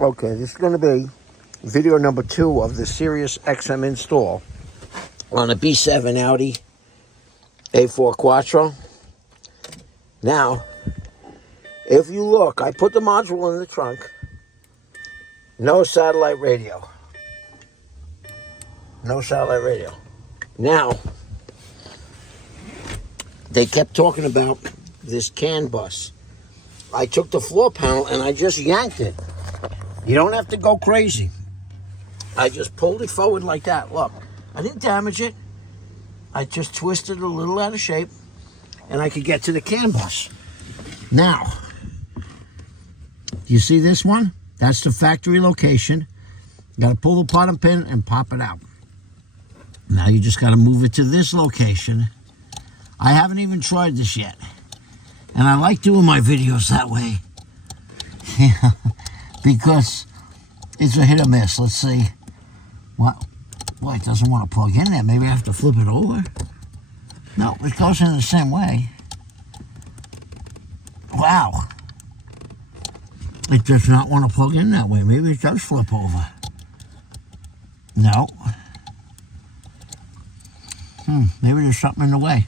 Okay, this is going to be video number 2 of the Sirius XM install on a B7 Audi A4 Quattro. Now, if you look, I put the module in the trunk. No satellite radio. No satellite radio. Now, they kept talking about this CAN bus. I took the floor panel and I just yanked it. You don't have to go crazy. I just pulled it forward like that. Look, I didn't damage it. I just twisted it a little out of shape and I could get to the CAN bus. Now, you see this one? That's the factory location. You got to pull the bottom pin and pop it out. Now you just got to move it to this location. I haven't even tried this yet. And I like doing my videos that way. Because it's a hit or miss. Let's see. What? Boy, it doesn't want to plug in there. Maybe I have to flip it over. No, it goes in the same way. Wow. It does not want to plug in that way. Maybe it does flip over. No. Maybe there's something in the way.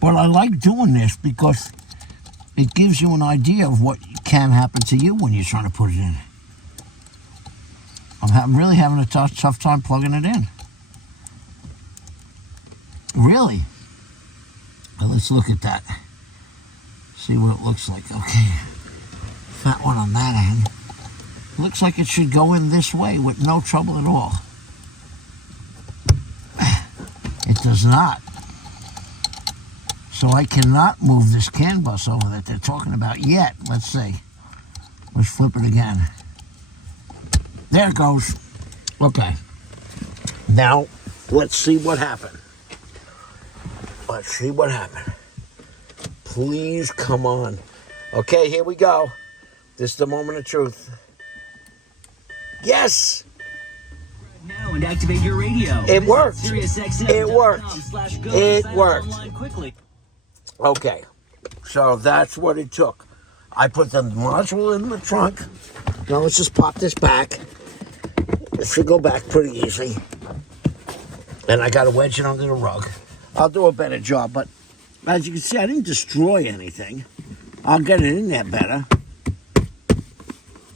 But I like doing this because it gives you an idea of what can happen to you when you're trying to put it in. I'm really having a tough time plugging it in. Really. Well, let's look at that. See what it looks like. Okay. That one on that end. Looks like it should go in this way with no trouble at all. It does not. So I cannot move this CAN bus over that they're talking about yet. Let's see. Let's flip it again. There it goes. Okay. Now, let's see what happened. Let's see what happened. Please, come on. Okay, here we go. This is the moment of truth. Yes! Now and activate your radio. It worked. It worked. It worked. Okay, so that's what it took. I put the module in the trunk. Now let's just pop this back. It should go back pretty easy. And I got to wedge it under the rug. I'll do a better job, but as you can see, I didn't destroy anything. I'll get it in there better.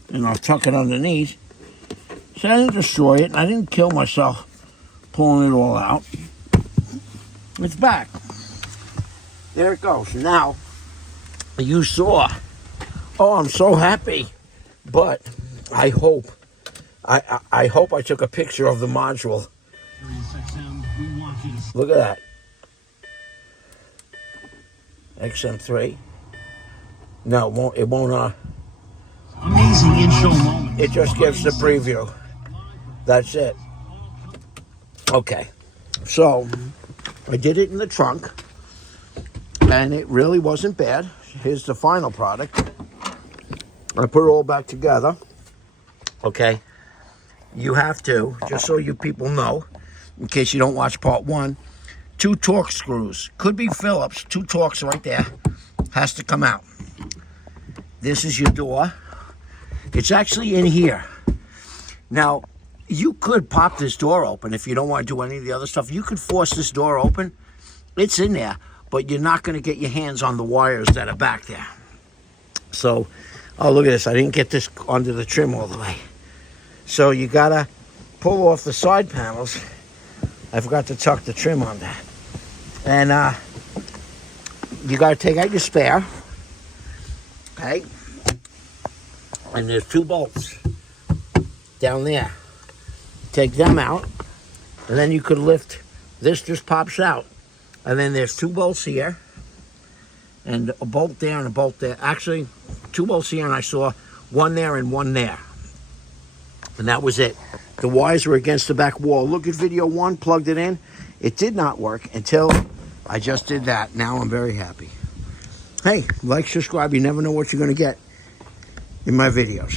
And I'll tuck it underneath. So I didn't destroy it, and I didn't kill myself pulling it all out. It's back. There it goes. Now, you saw. Oh, I'm so happy. But I hope I hope I took a picture of the module. Look at that. XM3. No, it won't. Amazing intro moment. It just gives the preview. That's it. Okay. So, I did it in the trunk. And it really wasn't bad. Here's the final product. I put it all back together. Okay. You have to, just so you people know, in case you don't watch part 1, 2 Torx screws. Could be Phillips. 2 Torx right there. Has to come out. This is your door. It's actually in here. Now, you could pop this door open if you don't want to do any of the other stuff. You could force this door open. It's in there. But you're not going to get your hands on the wires that are back there. So, oh, look at this. I didn't get this under the trim all the way. So you got to pull off the side panels. I forgot to tuck the trim on that. And you got to take out your spare. Okay? And there's 2 bolts down there. Take them out. And then you could lift. This just pops out. And then there's 2 bolts here, and a bolt there and a bolt there. Actually, 2 bolts here, and I saw 1 there and 1 there. And that was it. The wires were against the back wall. Look at video 1, plugged it in. It did not work until I just did that. Now I'm very happy. Hey, like, subscribe. You never know what you're going to get in my videos.